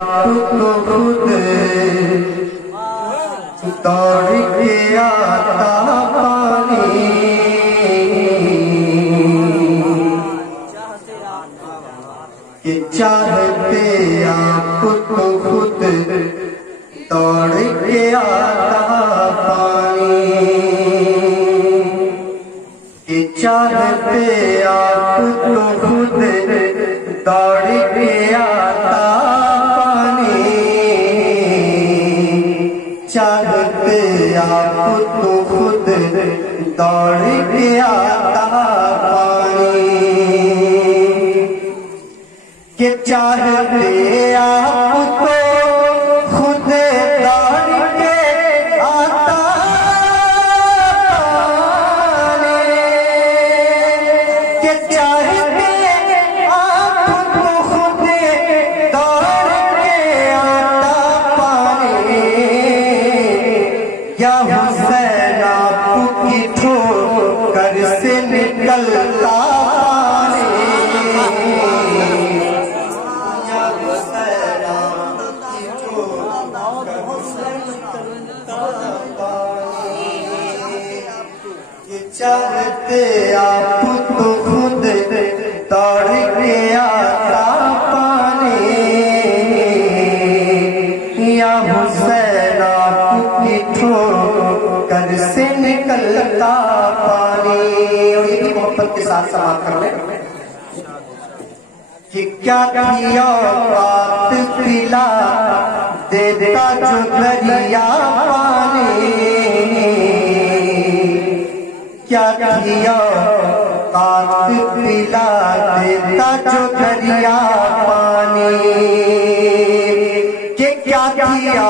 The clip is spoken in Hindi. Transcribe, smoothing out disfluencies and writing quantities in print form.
तो खुद दौड़ के आता पानी कि चाहते आप तो खुद दौड़ के आता पानी कि चाहते आप तो खुद दौड़ के आता पानी चाहते आप तो खुद दौड़ के आता पानी कि चाहते आप तो खुद दौड़ के आता पानी कि चाहते आप तो खुद दौड़ के आता पानी या हुसैन आपकी ठोकर से निकलता चाहते आप तो खुद दौड़ के आता पानी या हुसैन आपकी ठोकर से निकलता पानी। और ये भी मोहब्बत के साथ समाप्त कर ले कि क्या किया बात पिला देता जो दरिया पानी क्या किया बात पिला देता जो दरिया पानी कि क्या किया